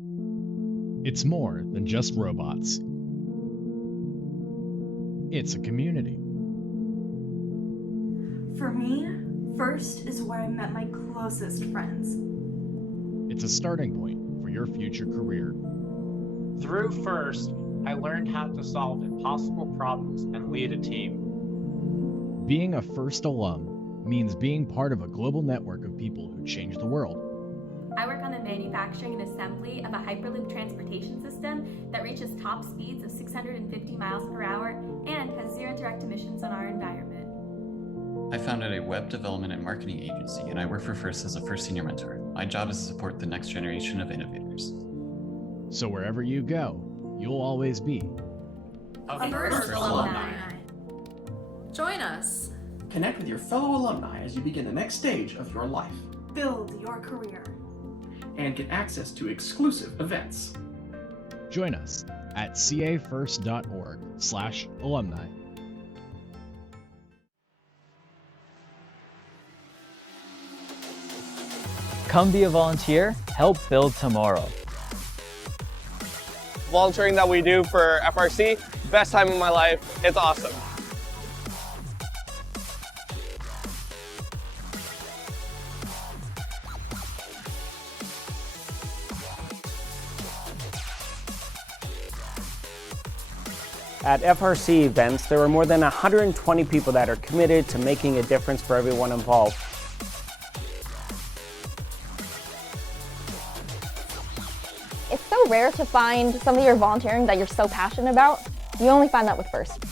It's more than just robots. It's a community. For me, FIRST is where I met my closest friends. It's a starting point for your future career. Through FIRST, I learned how to solve impossible problems and lead a team. Being a FIRST alum means being part of a global network of people who change the world. I work on the manufacturing and assembly of a Hyperloop transportation system that reaches top speeds of 650 miles per hour and has zero direct emissions on our environment. I founded a web development and marketing agency, and I work for FIRST as a FIRST senior mentor. My job is to support the next generation of innovators. So wherever you go, you'll always be A FIRST alumni. Join us. Connect with your fellow alumni as you begin the next stage of your life. Build your career. And get access to exclusive events. Join us at cafirst.org/alumni. Come be a volunteer, help build tomorrow. Volunteering that we do for FRC, best time of my life. It's awesome. At FRC events, there are more than 120 people that are committed to making a difference for everyone involved. It's so rare to find somebody you're volunteering that you're so passionate about. You only find that with FIRST.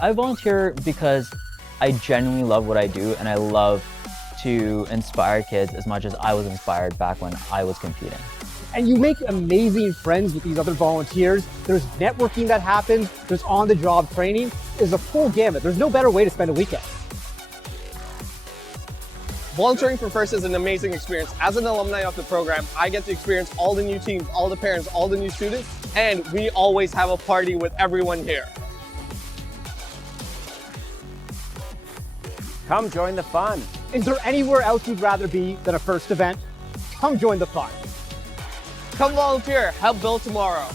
I volunteer because I genuinely love what I do, and I love to inspire kids as much as I was inspired back when I was competing. And you make amazing friends with these other volunteers. There's networking that happens, there's on-the-job training. There's a full gamut. There's no better way to spend a weekend. Volunteering for FIRST is an amazing experience. As an alumni of the program, I get to experience all the new teams, all the parents, all the new students, and we always have a party with everyone here. Come join the fun. Is there anywhere else you'd rather be than a FIRST event? Come join the fun. Come volunteer, help build tomorrow.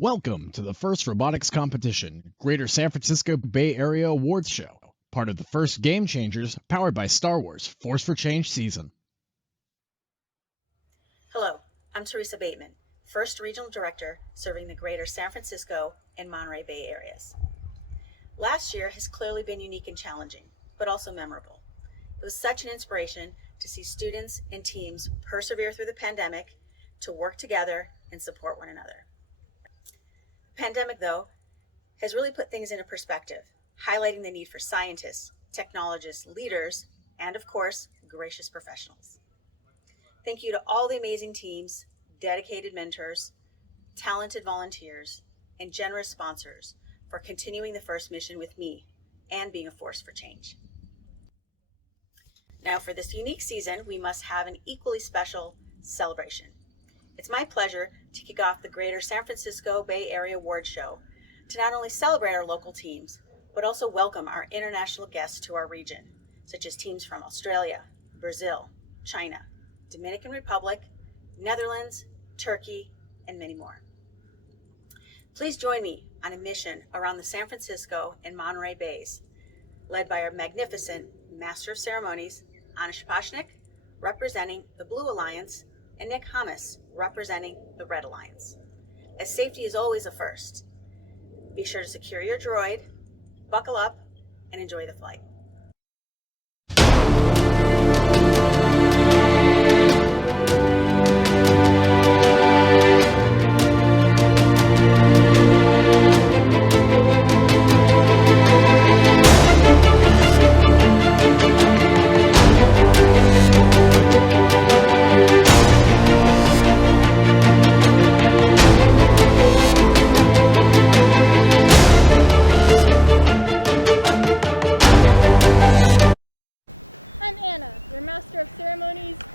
Welcome to the first robotics competition, Greater San Francisco Bay Area Awards Show, part of the first Game Changers powered by Star Wars Force for Change season. Hello, I'm Teresa Bateman, First Regional Director serving the Greater San Francisco and Monterey Bay areas. Last year has clearly been unique and challenging, but also memorable. It was such an inspiration to see students and teams persevere through the pandemic, to work together and support one another. The pandemic, though, has really put things into perspective, highlighting the need for scientists, technologists, leaders, and of course, gracious professionals. Thank you to all the amazing teams, dedicated mentors, talented volunteers, and generous sponsors for continuing the first mission with me and being a force for change. Now, for this unique season, we must have an equally special celebration. It's my pleasure to kick off the Greater San Francisco Bay Area Awards Show to not only celebrate our local teams, but also welcome our international guests to our region, such as teams from Australia, Brazil, China, Dominican Republic, Netherlands, Turkey, and many more. Please join me on a mission around the San Francisco and Monterey Bays, led by our magnificent Master of Ceremonies, Anish Pashnik, representing the Blue Alliance, and Nick Hamas, representing the Red Alliance. As safety is always a first, be sure to secure your droid, buckle up, and enjoy the flight.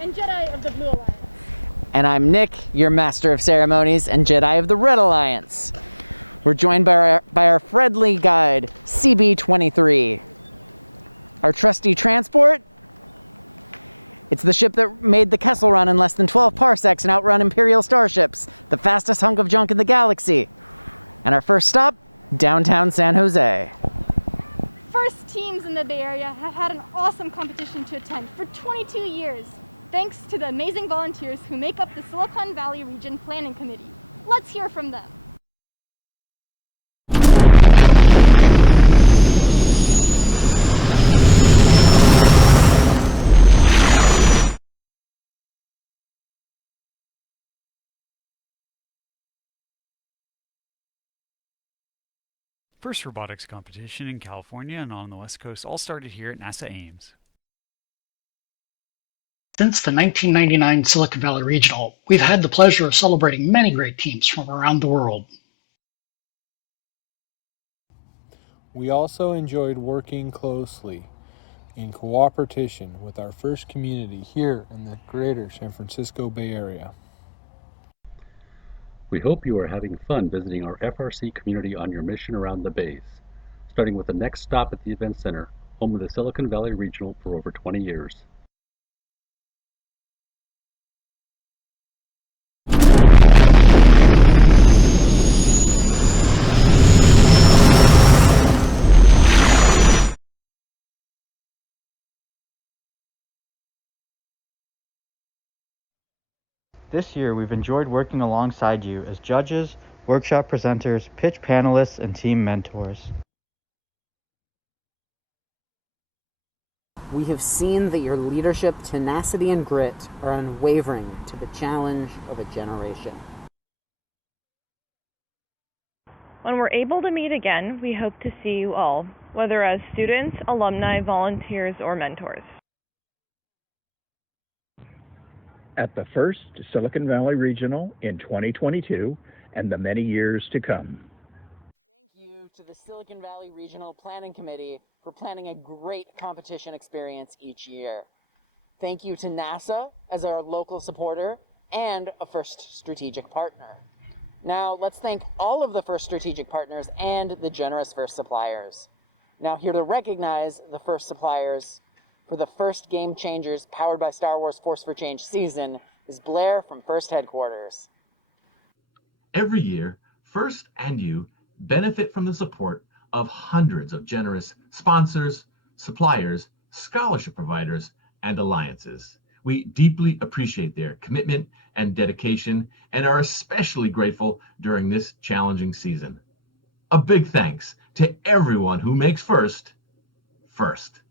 And Jedi of the Blue Alliance. And I'm Nick, your Master of Ceremonies and Jedi of the Red Alliance. We're joined by our friendly guide, CB-23. Our trusty transport, it's the ship that made the Kessel Run in less than 12 parsecs and outrun Imperial starships, the fastest hunk of junk in the galaxy. And our first stop, downtown San Jose. First teams in the Bay Area have had an awesome competition to attend for 22 years. Thanks to the amazing volunteers who make up the Silicon Valley Region Planning Committee. Let's hear from them. First robotics competition in California and on the West Coast all started here at NASA Ames. Since the 1999 Silicon Valley Regional, we've had the pleasure of celebrating many great teams from around the world. We also enjoyed working closely in cooperation with our first community here in the Greater San Francisco Bay Area. We hope you are having fun visiting our FRC community on your mission around the bays, starting with the next stop at the Event Center, home of the Silicon Valley Regional for over 20 years. This year, we've enjoyed working alongside you as judges, workshop presenters, pitch panelists, and team mentors. We have seen that your leadership, tenacity, and grit are unwavering to the challenge of a generation. When we're able to meet again, we hope to see you all, whether as students, alumni, volunteers, or mentors. At the first Silicon Valley Regional in 2022 and the many years to come. Thank you to the Silicon Valley Regional Planning Committee for planning a great competition experience each year. Thank you to NASA as our local supporter and a first strategic partner. Now let's thank all of the first strategic partners and the generous first suppliers. Now here to recognize the first suppliers for the first Game Changers powered by Star Wars Force for Change season is Blair from First Headquarters. Every year, FIRST and you benefit from the support of hundreds of generous sponsors, suppliers, scholarship providers, and alliances. We deeply appreciate their commitment and dedication and are especially grateful during this challenging season. A big thanks to everyone who makes FIRST, FIRST.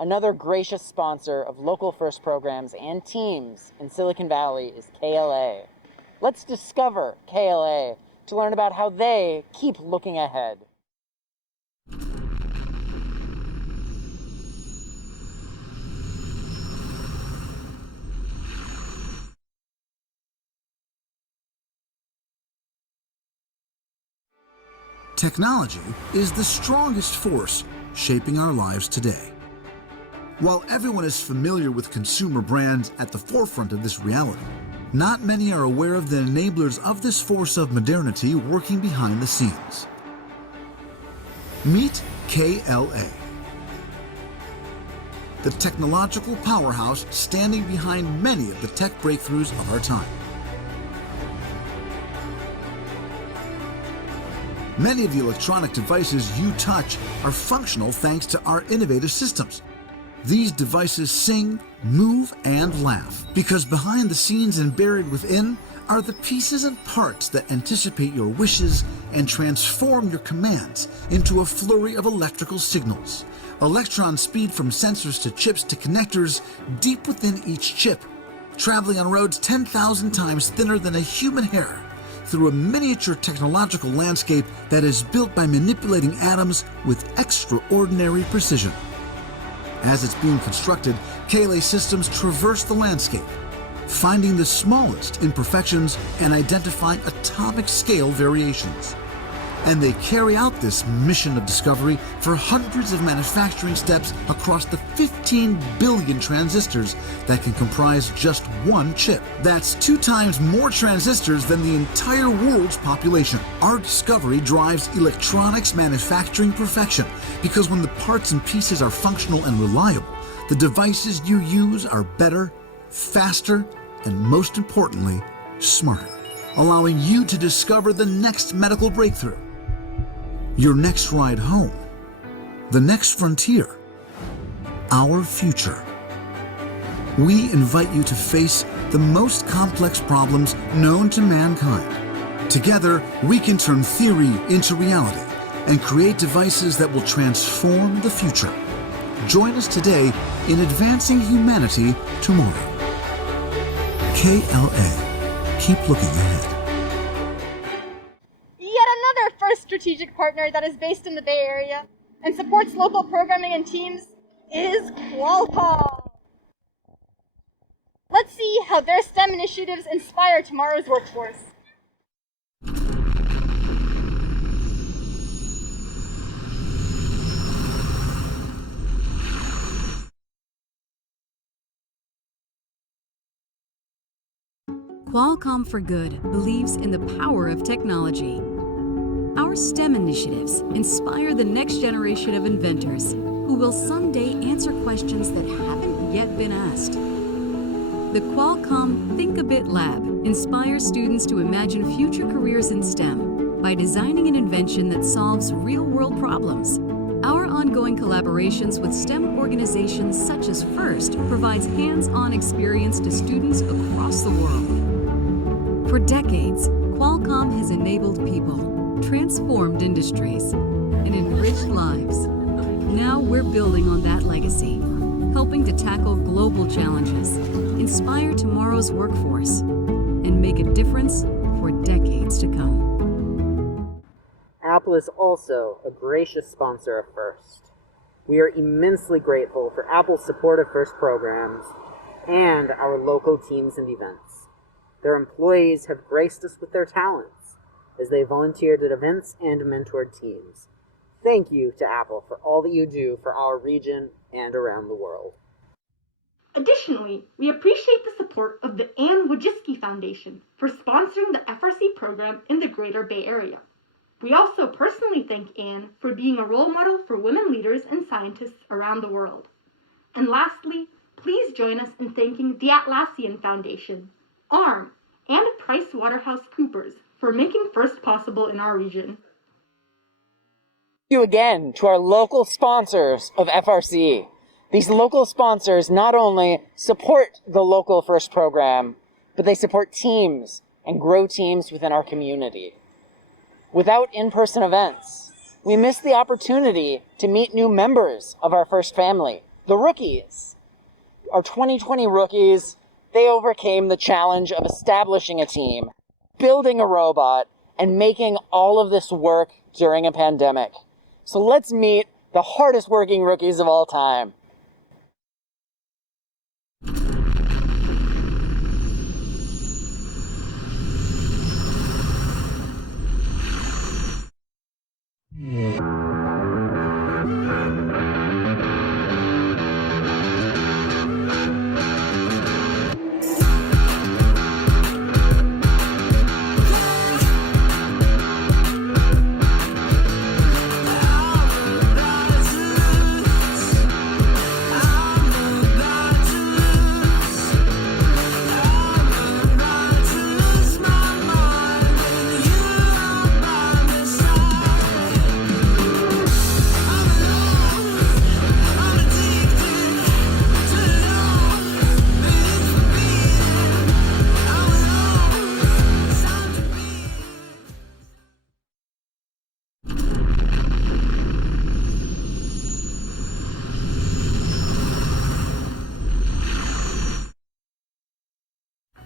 Another gracious sponsor of local FIRST programs and teams in Silicon Valley is KLA. Let's discover KLA to learn about how they keep looking ahead. Technology is the strongest force shaping our lives today. While everyone is familiar with consumer brands at the forefront of this reality, not many are aware of the enablers of this force of modernity working behind the scenes. Meet KLA, the technological powerhouse standing behind many of the tech breakthroughs of our time. Many of the electronic devices you touch are functional thanks to our innovative systems. These devices sing, move, and laugh because behind the scenes and buried within are the pieces and parts that anticipate your wishes and transform your commands into a flurry of electrical signals. Electron speed from sensors to chips to connectors deep within each chip, traveling on roads 10,000 times thinner than a human hair through a miniature technological landscape that is built by manipulating atoms with extraordinary precision. As it's being constructed, KLA systems traverse the landscape, finding the smallest imperfections and identifying atomic scale variations. And they carry out this mission of discovery for hundreds of manufacturing steps across the 15 billion transistors that can comprise just one chip. That's 2 times more transistors than the entire world's population. Our discovery drives electronics manufacturing perfection because when the parts and pieces are functional and reliable, the devices you use are better, faster, and most importantly, smarter, allowing you to discover the next medical breakthrough, your next ride home, the next frontier, our future. We invite you to face the most complex problems known to mankind. Together, we can turn theory into reality and create devices that will transform the future. Join us today in advancing humanity tomorrow. KLA. Keep looking ahead. Yet another FIRST strategic partner that is based in the Bay Area and supports local programming and teams is Qualcomm. Let's see how their STEM initiatives inspire tomorrow's workforce. Qualcomm for Good believes in the power of technology. Our STEM initiatives inspire the next generation of inventors who will someday answer questions that haven't yet been asked. The Qualcomm Think a Bit Lab inspires students to imagine future careers in STEM by designing an invention that solves real-world problems. Our ongoing collaborations with STEM organizations such as FIRST provides hands-on experience to students across the world. For decades, Qualcomm has enabled people, transformed industries, and enriched lives. Now we're building on that legacy, helping to tackle global challenges, inspire tomorrow's workforce, and make a difference for decades to come. Apple is also a gracious sponsor of FIRST. We are immensely grateful for Apple's support of FIRST programs and our local teams and events. Their employees have graced us with their talents as they volunteered at events and mentored teams. Thank you to Apple for all that you do for our region and around the world. Additionally, we appreciate the support of the Ann Wojcicki Foundation for sponsoring the FRC program in the Greater Bay Area. We also personally thank Anne for being a role model for women leaders and scientists around the world. And lastly, please join us in thanking the Atlassian Foundation, ARM, and PricewaterhouseCoopers for making FIRST possible in our region. Thank you again to our local sponsors of FRC. These local sponsors not only support the local FIRST program, but they support teams and grow teams within our community. Without in-person events, we miss the opportunity to meet new members of our FIRST family, the rookies. Our 2020 rookies, they overcame the challenge of establishing a team, building a robot, and making all of this work during a pandemic. So let's meet the hardest working rookies of all time.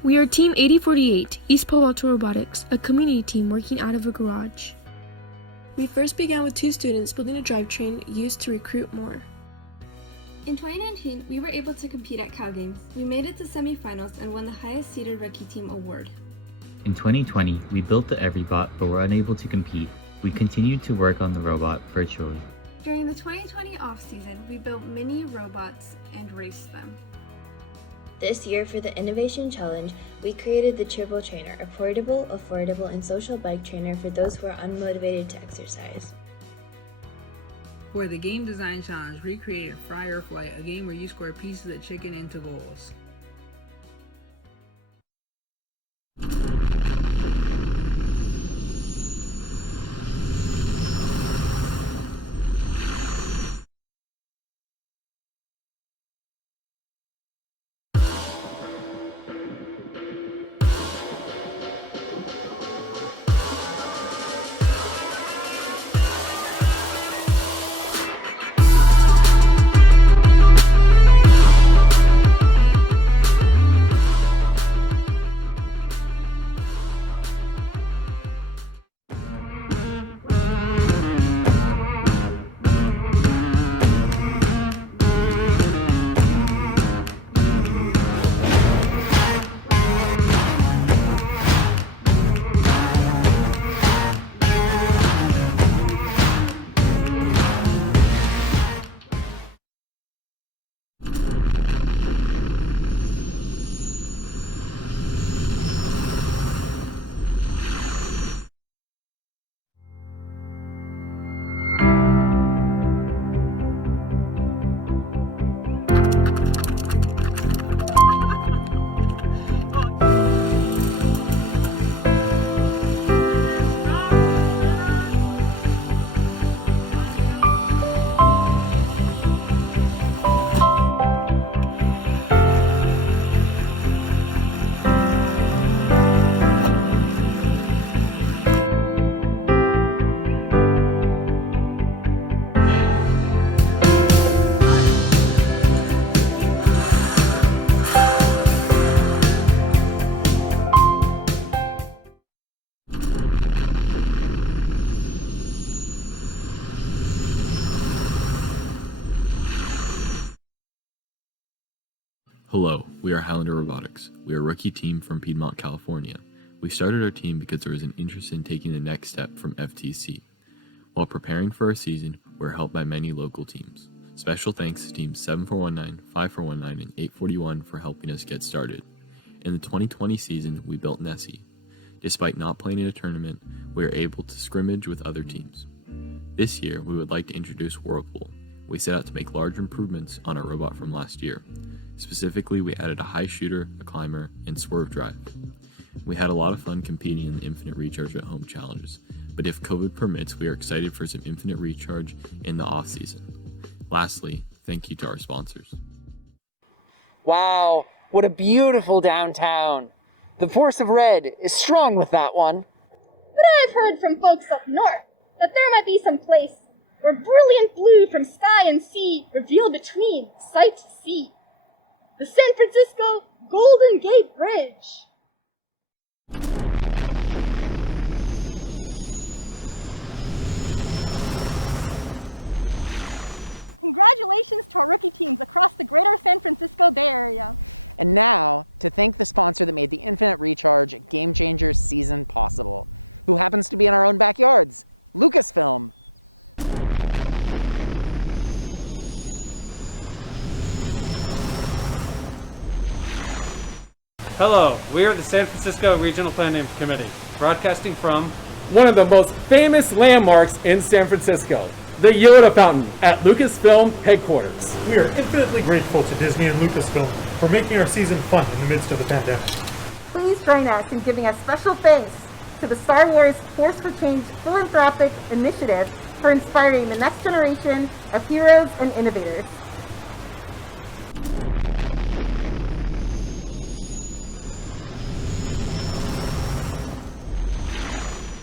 We are Team 8048, East Palo Alto Robotics, a community team working out of a garage. We first began with 2 students building a drivetrain used to recruit more. In 2019, we were able to compete at Cal Games. We made it to semifinals and won the highest seeded rookie team award. In 2020, we built the EveryBot but were unable to compete. We continued to work on the robot virtually. During the 2020 off-season, we built mini robots and raced them. This year, for the Innovation Challenge, we created the Turbo Trainer, a portable, affordable, and social bike trainer for those who are unmotivated to exercise. For the Game Design Challenge, we created Fry or Flight, a game where you score pieces of chicken into goals. Hello, we are Highlander Robotics. We are a rookie team from Piedmont, California. We started our team because there was an interest in taking the next step from FTC. While preparing for our season, we were helped by many local teams. Special thanks to teams 7419, 5419, and 841 for helping us get started. In the 2020 season, we built Nessie. Despite not playing in a tournament, we were able to scrimmage with other teams. This year, we would like to introduce Whirlpool. We set out to make large improvements on our robot from last year. Specifically, we added a high shooter, a climber, and swerve drive. We had a lot of fun competing in the Infinite Recharge at Home challenges, but if COVID permits, we are excited for some Infinite Recharge in the off-season. Lastly, thank you to our sponsors. Wow, what a beautiful downtown. The force of red is strong with that one. But I've heard from folks up north that there might be some place where brilliant blue from sky and sea reveal between sight to sea. The San Francisco Golden Gate Bridge. Congratulations to our rookie teams across the greater San Francisco Bay Area. And now, to thank the sponsor that made the Infinite Recharge Game Changers season possible, who happens to be in our own backyards, Lucasfilm. Hello, we are the San Francisco Regional Planning Committee, broadcasting from one of the most famous landmarks in San Francisco, the Yoda Fountain at Lucasfilm headquarters. We are infinitely grateful to Disney and Lucasfilm for making our season fun in the midst of the pandemic. Please join us in giving a special thanks to the Star Wars Force for Change philanthropic initiative for inspiring the next generation of heroes and innovators.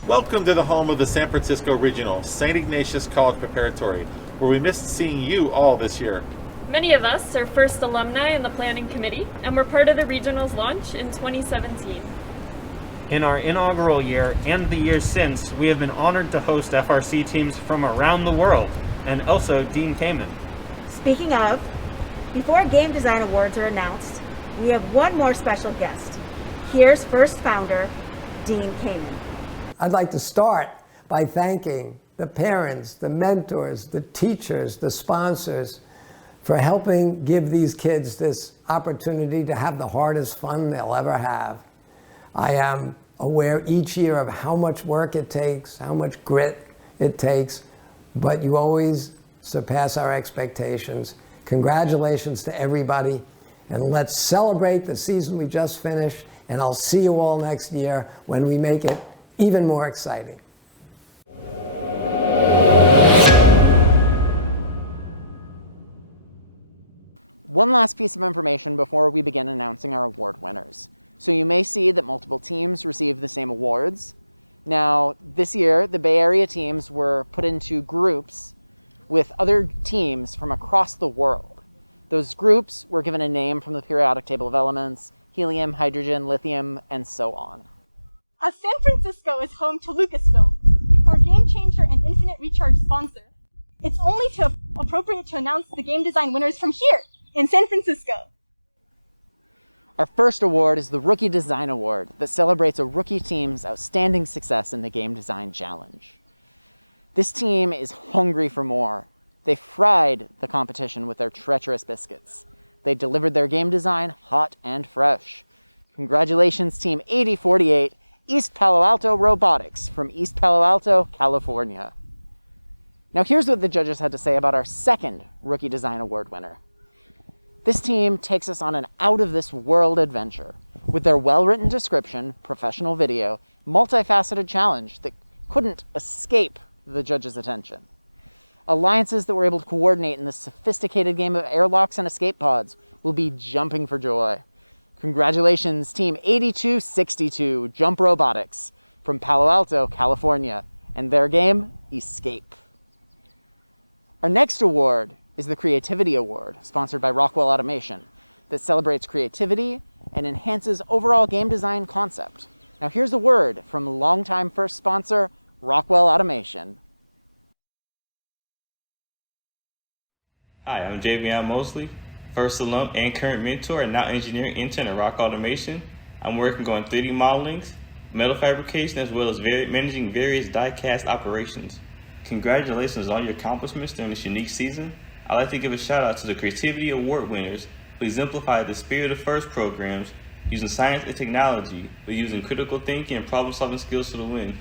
Welcome to the home of the San Francisco Regional, St. Ignatius College Preparatory, where we missed seeing you all this year. Many of us are first alumni in the planning committee, and were part of the regional's launch in 2017. In our inaugural year and the years since, we have been honored to host FRC teams from around the world, and also Dean Kamen. Speaking of, before Game Design Awards are announced, we have one more special guest. Here's first founder, Dean Kamen. I'd like to start by thanking the parents, the mentors, the teachers, the sponsors for helping give these kids this opportunity to have the hardest fun they'll ever have. I am aware each year of how much work it takes, how much grit it takes, but you always surpass our expectations. Congratulations to everybody, and let's celebrate the season we just finished, and I'll see you all next year when we make it even more exciting. One last piece of information before we begin announcing our award winners. So you may see that multiple teams receive the same awards. Now, this year, the Bay Area teams were put into groups with other teams from across the world. Those groups were given a name from the periodic table of elements: helium, hydrogen, lithium, and so on. As San Francisco is home to Lucasfilm, our Game Changer and Infinite Recharge sponsor, it's only appropriate to announce the game design winners from here in San Francisco. Our first award is the Rookie Design Award that celebrates a rookie team's outstanding success in the Game Design Challenge. This team is hungry for more. They fried the competition with their treacherous biscuits. They delivered their game design hot and fresh. Congratulations, Team 8048, East Palo Alto Robotics from East Palo Alto, California. Now here's what the judges had to say about our second Rookie Design Award winner. This team takes us on an out-of-this-world adventure with their well-written description, professional video, multifaceted challenge that couldn't escape the judges' attention. Alliances that were able to coordinate in this sophisticated game of airlocks and escape pods will be jumping for joy. Congratulations, Team 8262, Jump Robotics from Palo Alto, California, and their game, Escape. Our next award is the Creativity Award, sponsored by Rockwell Automation, that celebrates creativity and enhances overall game design concept. Now here's a word from longtime first sponsor, Rockwell Automation. Hi, I'm Javion Mosley, first alum and current mentor, and now engineering intern at Rock Automation. I'm working on 3D modeling, metal fabrication, as well as managing various die-cast operations. Congratulations on all your accomplishments during this unique season. I'd like to give a shout out to the Creativity Award winners who exemplify the spirit of FIRST programs, using science and technology, but using critical thinking and problem-solving skills to the win.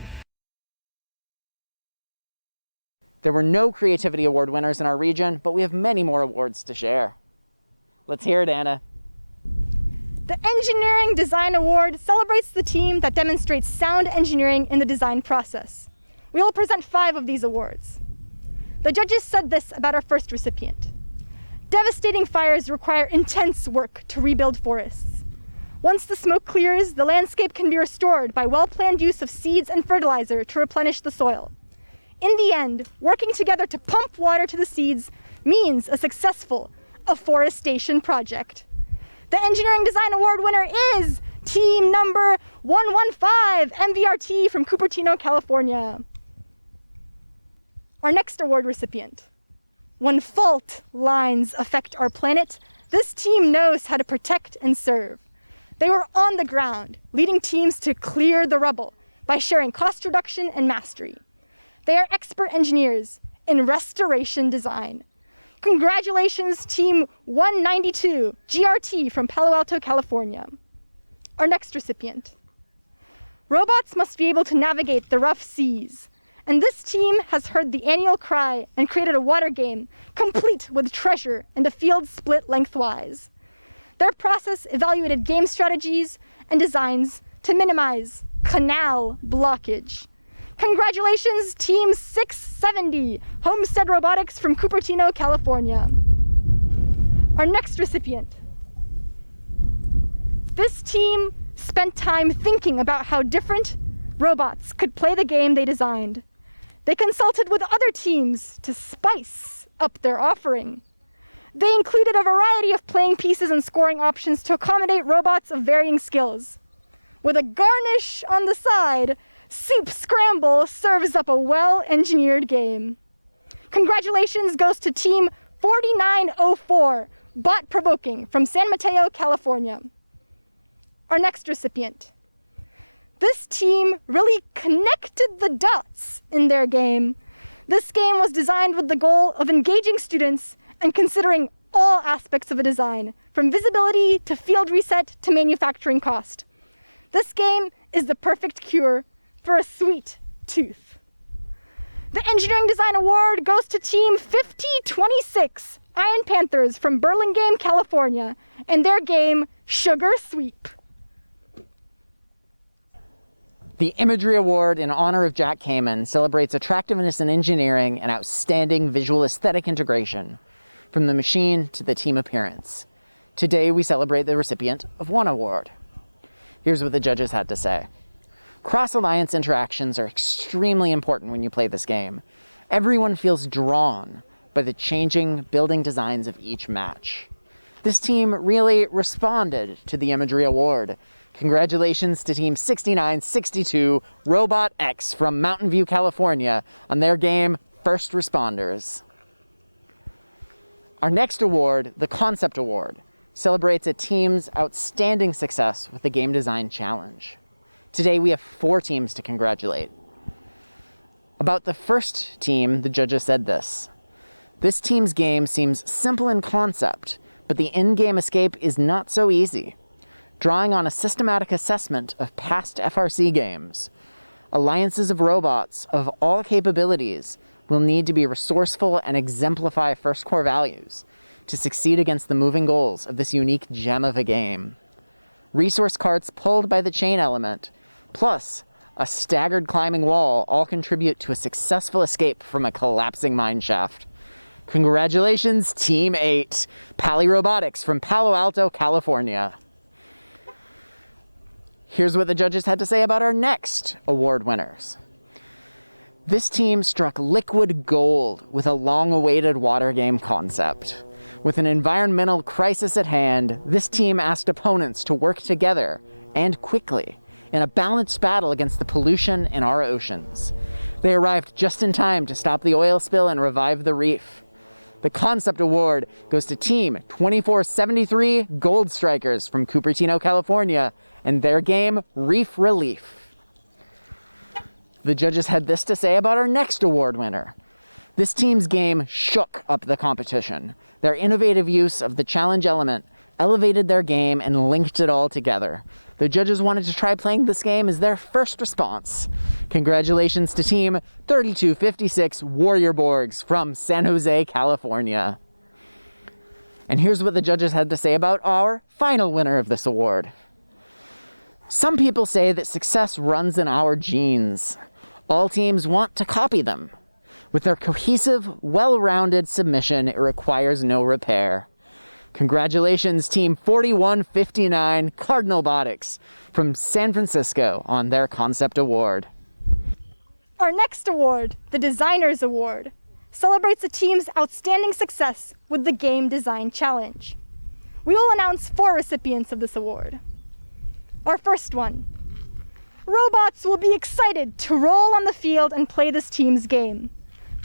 There were no Creativity Award winners in our region, but we have many more awards to share. Let's hear it, Anna. The Engineering Design Award celebrates the team that demonstrates sound engineering in the design process. We will present 5 of these awards. The judges said this about our first recipient. Devastating fires require intense work to rebuild forests. Once the smoke clears, the landscape can be restored by well-planned use of seeds and fertilizer to replenish the soil. In the end, working together to pump water to the seeds means a successful afforestation project. The Engineering Design Award winner is team number 115, MVRT from Cupertino, California. Our next award recipient. When fault lines affect our planet, this team knows how to protect and serve. They were on the ground, leading teams to clear the rubble by sharing cost reduction and mastery. They are expert engineers in restoration design. Congratulations, Team 192, GRT from Palo Alto, California. Our next recipient. Robots must be able to navigate the rough seas, and this team has heard the annual cry and created a water game complete with treasure and a field split lengthwise. Their process evaluated game strategies and designs to minimize canal blockage. Congratulations, Team 670, Homestead Robotics from Cupertino, California. Our next recipient. This team spent time thinking about how different robots could play the game they designed. They consulted with other teams to spice up their offering. They included a variety of playing pieces and scoring options to accommodate robots of varying skills. With a garnish on the side, Soup Scramble serves up a well-engineered game. Congratulations goes to Team 4904, Bot Provoking from San Mateo, California. Our next recipient. This team really connected the dots in their game. This game was designed with the goal of engaging students and considering all aspects of a design, from visibility to field reset to manufacturing cost. This game is the perfect cure for a sweet tooth. The Engineering Design Award goes to Team 5026, Iron Panthers from Burlingame, California, and their game, Sugar Sweep. The Imagery Award in honor of Jack Kamen celebrates attractiveness in engineering and outstanding visual aesthetic integration, from the machine to the team appearance. Today we celebrate the recipient of one award. Here's what the judges had to say. Cross-alliance interactions are extremely important when you play this game. Everyone feels drawn by the changing building designs of each match. This team really responded to the Imagery Award. Congratulations to Team 6962 Robot X from Mountain View, California on their game First Responders. Our next award, the Concept Award, celebrates a team's outstanding success with the Game Design Challenge. Today we have 4 teams to congratulate. About the first team, the judges said this. This team's game seems simple in concept, but the in-game escape is not so easy. Drawing on a systematic assessment of past FRC games, alliances of robots of all capabilities will need to be resourceful and exemplify first core values to succeed against the moving goals of this unique gem of a game. Resource carts pulled by the chain element, plus a staggered climbing wall all contribute to a successful escape from a collapsing mine shaft. Congratulations, Team 8, Pali Robotics from Palo Alto, California. Here's what the judges had to say about our next award winners. This team struck liquid gold with a long-awaited water game concept. With an environmental crisis at hand, this team asked opponents to work together and quickly in a balanced battle against the pollution in our oceans. They arrived just in time to stop the oil spill and revive the reef. The Concept Award goes to Team 2473 Gold Strikers from Cupertino, California, and their game, Reef Relief. The judges had this to say about our next award winner. This team's game shook up the competition. Their innovative use of the challenge element elevated their game and linked it all together. The judges wanted to try playing this game as their first response. Congratulations to Team 3256 Warrior Borgs from San Jose, California. And here's what the judges had to say about our final winner of this award. Some people say that success runs in our genes. All teams want to copy them. With their cohesive, well-rounded submission, it requires no repair. Congratulations, Team 4159 Cardinalbotics from San Francisco on their Concept Award. Our next award, the Designers Award, celebrates a team's outstanding success with the Game Design Challenge. We will announce 4 recipients of this award. Our first one. Robots will be excited to roll on the field and play this team's game.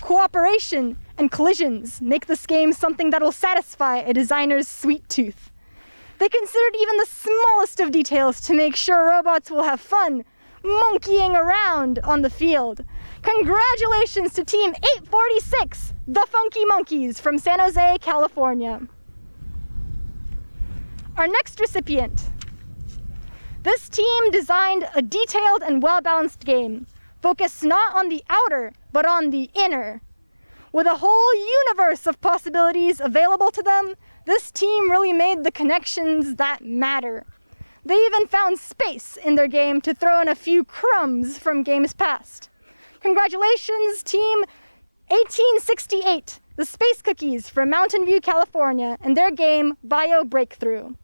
Cooperation and collisions make this game something that will satisfy a designer's sweet tooth. They considered even the smallest of details to make sure robots will have fun monkeying around on the field. Congratulations to Team 846, the Funky Monkeys from San Jose, California. Our next recipient. This team designed a detailed and well-balanced game, focused not on the outer, but on the inner. With a whole universe of possibilities available to them, this team really made the connections that matter. They even found space in their game to throw in a few crumbs from games past. Congratulations, Team 1868, the Space Cookies from Mountain View, California, and their game, Bio Breakthrough.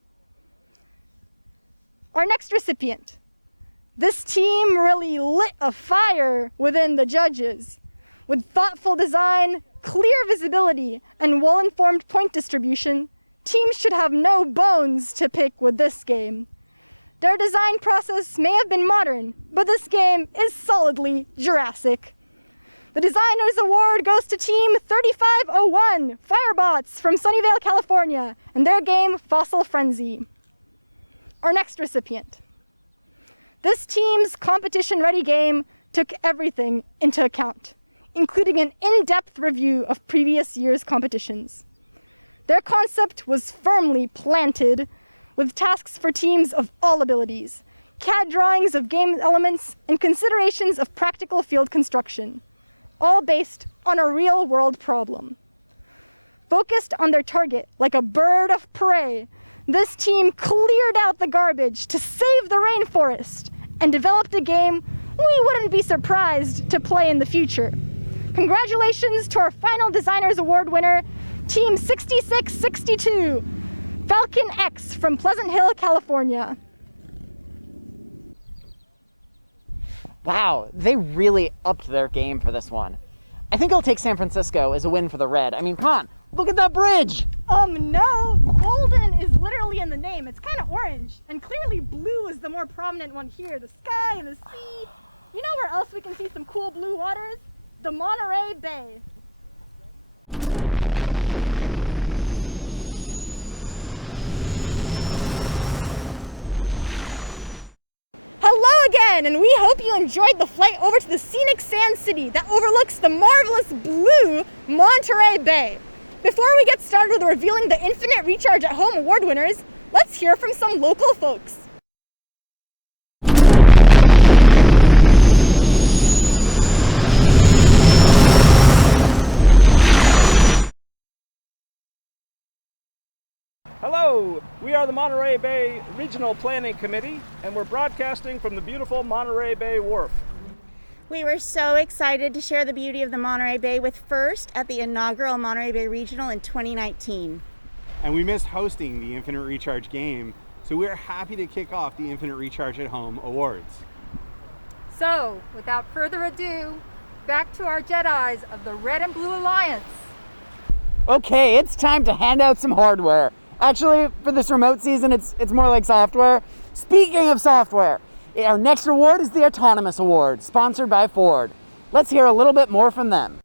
Our next recipient. This team really lit a fire within the judges. With thoughtful design, clear visibility, and well-informed point distribution, teams should have no bones to pick with this game. Their design process may have been modern, but this game is solidly Jurassic. The Designers Award goes to Team 3501 Firebots from Sunnyvale, California, and their game Fossil Frenzy. Our next recipient. This team's competition-ready game took everything into account, including an in-depth review of previous year's competitions. Their concept was firmly planted with tasks for teams of all abilities, CAD drawings of game elements, and considerations of practical field construction, all based on a real-world problem. Focused on their target like a bird of prey, this team cleared out the garbage to save the rainforest and developed a game we wouldn't be surprised to play in the future. Congratulations to our final Designers Award winner, Team 6662, Falcon X from Pleasant Hill, California. Wow, they really upped their game for this one. I think I'll take San Francisco as a win for the red. I mean, come on, look at that bridge! No, golden is literally in the name. It's kind of orange, and clearly blue is the more prominent one here. The sky and the sea. You know where else we can see some cool blue waters? The Monterey Bay. Hello again, and we hope you enjoyed the flight over to the scenic Sand City that overlooks the marvelous blue Monterey Bay. Before we get started with revealing the Infinite Recharge at Home award winners, let's hear from some local folks. Hello, we are the Monterey Bay Regional Planning Committee, and we're broadcasting from the beautiful Monterey Bay Wharf. We were so excited to share the beauty of the Monterey Bay with FIRST at the inaugural Monterey Bay Regional in 2019. And we missed hosting the Infinite Recharge game, so we're happy to kick off the Infinite Recharge at Home Awards. So, without further ado, back to our Jedis of the Red and Blue Alliance. Okay, it's time to hand out some hardware. Actually, for this remote season, it's more like software. Speaking of software, our next award is the Autonomous Award, sponsored by Ford. Let's hear a little bit more from them.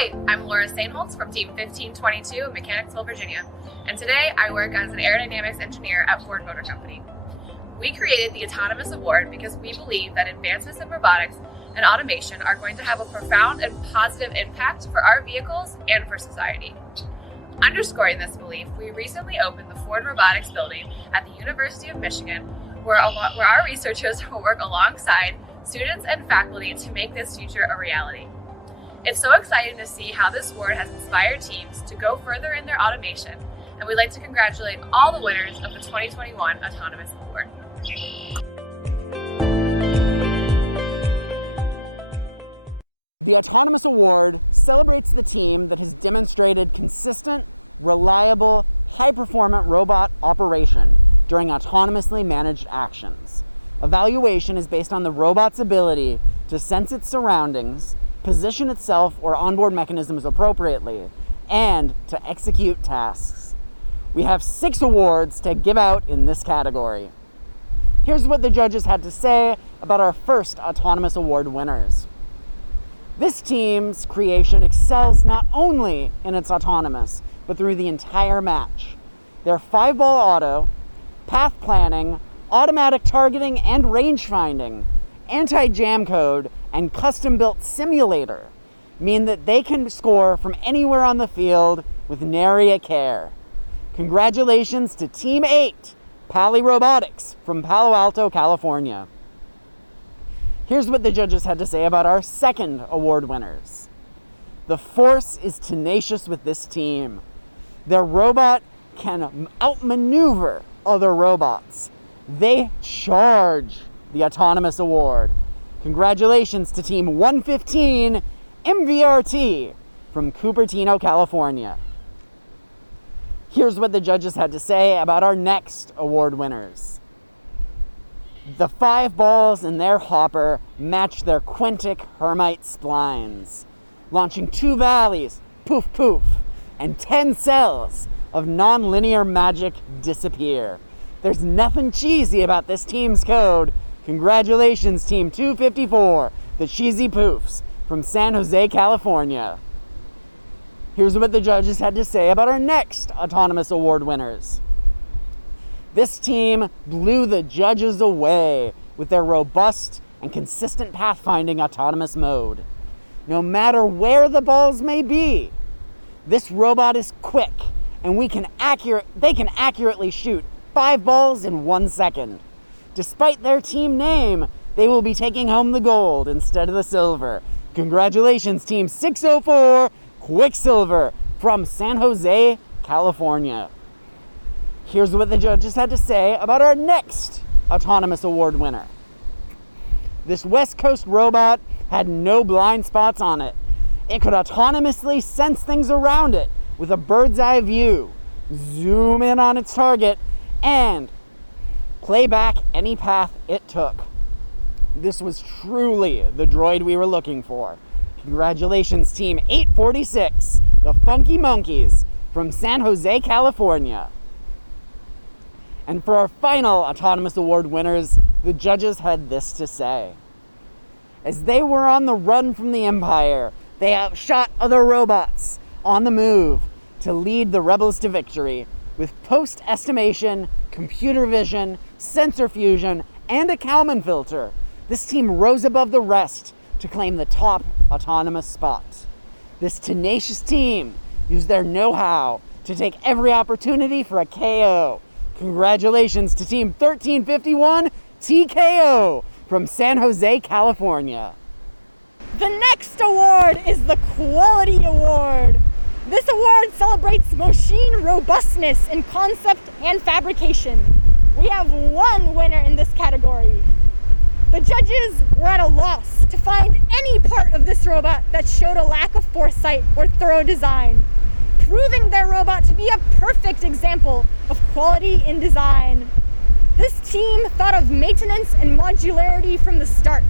Hi, I'm Laura Steinholtz from Team 1522 in Mechanicsville, Virginia, and today I work as an aerodynamics engineer at Ford Motor Company. We created the Autonomous Award because we believe that advancements in robotics and automation are going to have a profound and positive impact for our vehicles and for society. Underscoring this belief, we recently opened the Ford Robotics building at the University of Michigan, where our researchers will work alongside students and faculty to make this future a reality. It's so exciting to see how this award has inspired teams to go further in their automation, and we'd like to congratulate all the winners of the 2021 Autonomous Award. The Autonomous Award celebrates the team that has demonstrated consistent, reliable, high-performant robot operation during autonomously managed actions. Evaluation is based on the robot's ability to sense its surroundings, position itself or onboard mechanisms appropriately, and to execute tasks. We have 6 awards to give out in this category. Here's what the judges had to say about our first Autonomous Award winners. This team's creation excels not only in its autonomous, but through the entire match. Their 5-ball auto, path planning, automatic targeting and range finding, anti-jam code, and custom-built simulator mean that they can score from anywhere on the field with nary a care. Congratulations to Team 8, Pali Robotics from Palo Alto, California. Here's what the judges had to say about our second award winners. The force is tenacious with this team. Their robot can outmaneuver other robots. They charge the Autonomous Award. Congratulations to Team 115 MVRT from Cupertino, California. Here's what the judges had to say about our next award winners. The 5 balls in their hopper match their Quintic Hermite splines, launching 2 valleys, poof poof, and 10 cells of nonlinear magic disappear. There's nothing cheesy about this team's code. Congratulations, Team 254, the Cheesy Poofs from San Jose, California. Here's what the judges had to say about our next Autonomous Award winners. This team blew the judges away with their robust and consistent pathfinding autonomous mode. No matter where the balls may be, this robot is quick, and they can accurately shoot 5 balls in 1 second. Despite their team name, they will be taking home the gold instead of the silver. Congratulations, Team 604 Quicksilver from San Jose, California. Here's what the judges had to say about our next Autonomous Award winner. This West Coast robot had no blind spots on it. It could autonomously sense things around it with a bird's eye view, zoom in on its target, and play back any path it took. This was truly the droid we were looking for. Congratulations, Team 846, the Funky Monkeys from San Jose, California. And for our final Autonomous Award winners, the judges had this to say. As they were on the run from the Empire, they outshot other robots on the move to lead the rebels to victory with post-estimation, computer vision, sensor fusion, and a Kamen filter. This team rose above the rest to claim the top autonomous spot. This tenacious team used their know-how to take every opportunity for a KO. Congratulations to Team 1351 TKO from San Jose, California. The next award is the Quality Award. This award celebrates machine robustness in concept and fabrication. We have 1 winner in this category. The judges were at a loss to find any part of this robot that showed a lack of foresight or thorough design, proving their robot to be a perfect example of quality in design. This team thought of maintenance and modularity from the start,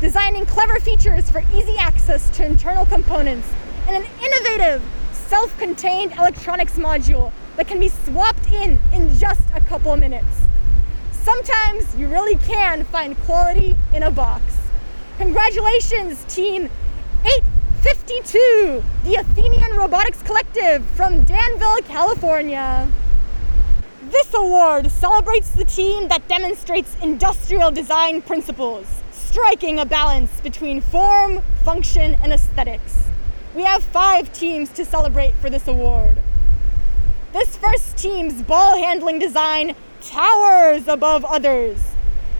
designing clever features for easy access to internal components and an innovative, self-contained electronics module that can be swapped in just a couple of minutes. Sometimes you really can find quality in a box. Congratulations, Team 52, the Athenian Robotics Collective from Danville, California. This award celebrates the team that demonstrates industrial design principles, striking a balance between form, function, and aesthetics. We have 5 teams to celebrate for this award. This first team's ball handling design towers above others.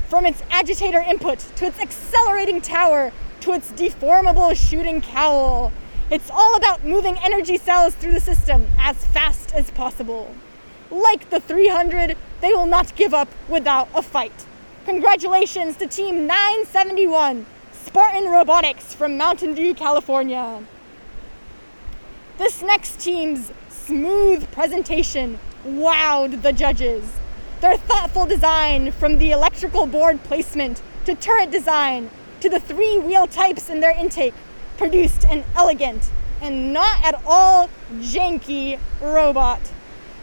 From its agitator input to its accelerating tower to its deformable shooting cowl, it's all about moving energy cells through the system as fast as possible. Like the 300, they will not give up without a fight. Congratulations to Team 971, Spartan Robotics from Mountain View, California. This next team's smooth presentation wowed the judges. Their thoughtful design, from the electrical board placement to turret design to the 3-wheel types in their intake, produced an elegant and not at all janky robot.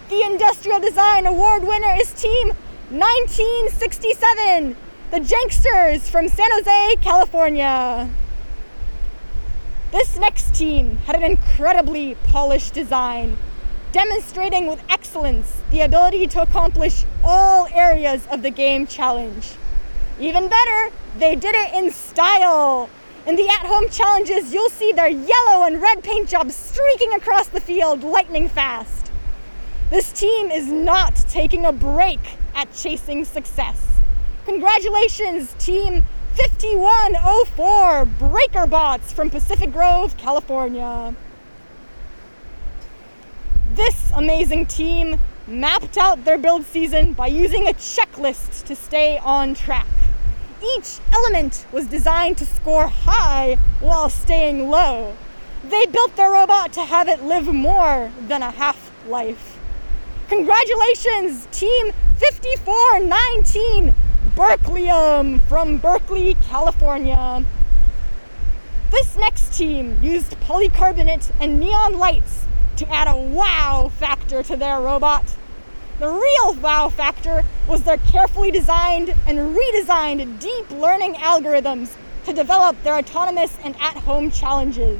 The Industrial Design Award winner is Team 1967, the Janksters from San Jose, California. This next team had an incredibly polished design, demonstrating with excellence the ability to accomplish all areas of the game challenge. Even better, they did it in style. In the at-home challenges, you'll see their yellow and red paint jobs streaking across the field lightning fast. This team is not taking a break at chasing success. Congratulations, Team 5104 Breaker Bots from Pacific Grove, California. This amazing team mapped out their build season by using a checklist to stay on track. Each element was designed to score high while staying low. They built their robot to have it live more than a half-life. Congratulations, Team 5419 Berkeleyum from Berkeley, California. This next team used polycarbonate and neon lights to add a wow factor to their robot. The real wow factor was their carefully designed and redesigned deep learning algorithms to develop their autonomous and at-home challenges.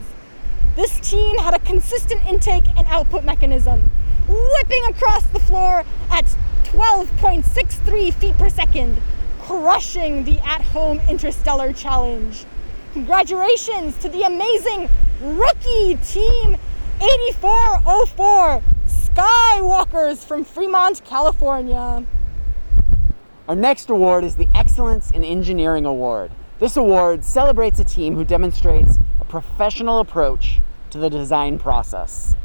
This team had a consistent intake and output mechanism, whipping across the floor at 12.63 feet per second, crushing the at-home interstellar challenge. Congratulations to the amazing rookie Team 8404 Skywalkers from Fremont, California. Our next award is the Excellence in Engineering Award. This award celebrates a team who demonstrates a professional approach to the design process.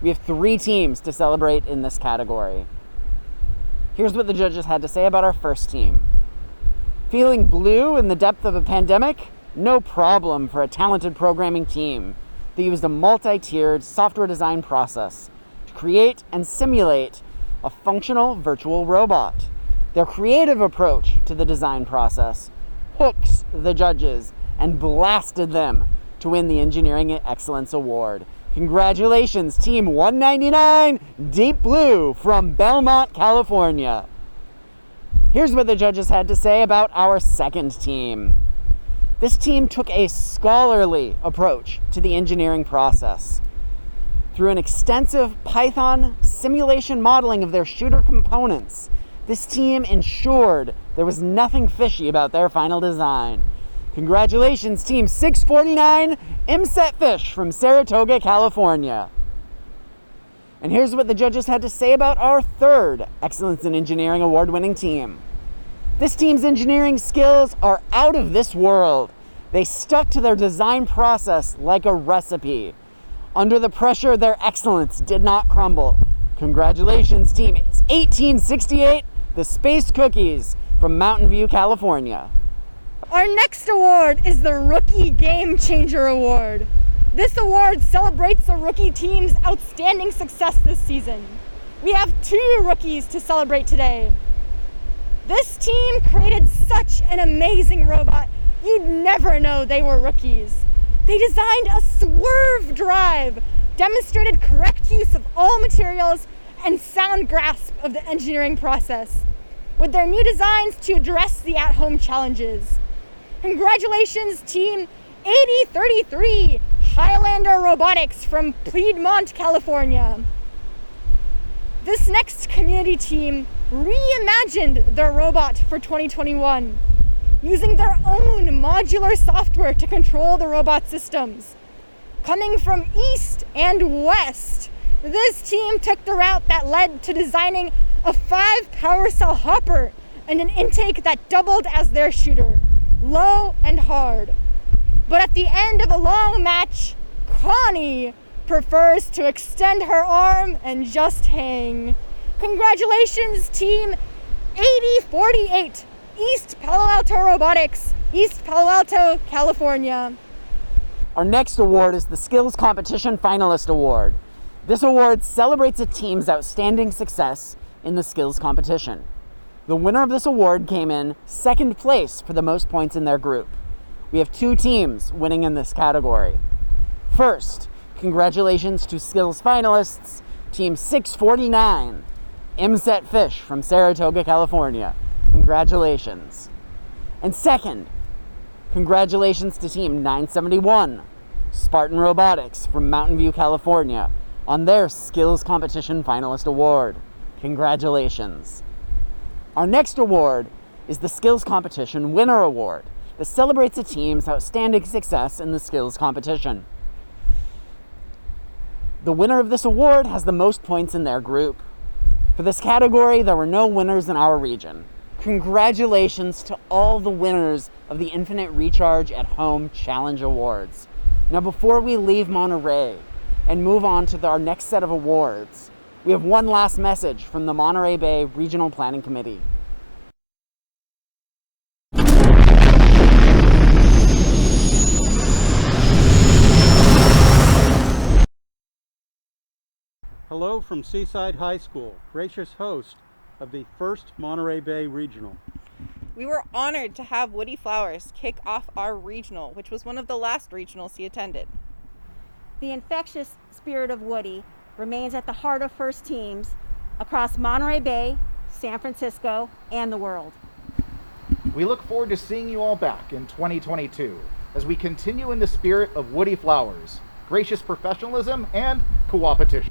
We have 3 teams to celebrate in this category. Here's what the judges had to say about our first team. Feeling blue in the depth of a pandemic? No problem for a talented programming team. They used a multi-tiered software design process to create and simulate a functional virtual robot. Their creative approach to the design process hooked the judges and blasted them to win the Engineering Excellence Award. Congratulations, Team 199 Deep Blue from Belmont, California. Here's what the judges had to say about our second team. This team took a scholarly approach to the engineering process. Through an extensive Python simulation modeling of their shooter components, this team ensured there was nothing fishy about their final design. Congratulations, Team 649 Imset Fish from Saratoga, California. And here's what the judges had to say about our third Excellence in Engineering Award-winning team. This team's engineering skills are out of this world. They stuck to their design process like a recipe. Under the pressure, their excellence did not crumble. Congratulations, Team 1868, the Space Cookies from Mountain View, California. Our next award is the Rookie Game Changer Award. This award celebrates a rookie team's outstanding success this season. We have 2 rookies to celebrate today. This team created such an amazing robot, you'd never know they were rookies. They designed a swerve drive, demonstrated correct use of all materials, and sound grasp of the engineering process, with their new designs to address the at-home challenges. Congratulations, Team 8033 Highlander Robotics from Piedmont, California. This next community team reimagined their robot for 2021, using their own modular software to control the robot systems. Coming from east and west, this team took the route that led to designing a 5 power cell hopper and an intake that doubled as their shooter, low and hard. But at the end of a long match, Connie prefers to extend her arm and just hang. Congratulations, Team 8048, East Palo Alto Robotics, East Palo Alto, California. Our next award is the Skills Competition Finalist Award. This award celebrates a team's outstanding success in the skills competition. The winner of this award came in second place for the most points in their group. We have 2 teams winning in this category. First, congratulations to skills finalists, Team 649, Imset Fish from Saratoga, California. Congratulations. And second, congratulations to Team 971, Spartan Robotics from Mountain View, California, on their Skills Competition Finalist Award. Congratulations. Our next award is the Skills Competition Winner Award. This celebrates a team's outstanding success in the skills competition. The winner of this award has the most points in their group. For this category, there were no winners in our region. Congratulations to all the winners of the Infinite Recharge at Home Challenge Awards. Now, before we leave Monterey and move on to our next set of awards, we have one last message from the Monterey Bay Regional Planning Committee. Hello from Seaside High School, gracious host of the first Monterey Bay Regional. We were honored to have Woody Flowers kick off our regional, which was one of the last regionals he attended. The infectious spirit of Woody remains at the heart of first teams across Monterey Bay, San Francisco, and the world. We look forward to seeing you all back in 2022 as we continue in the spirit of Woody Flowers, gracious professionalism, and co-opetition.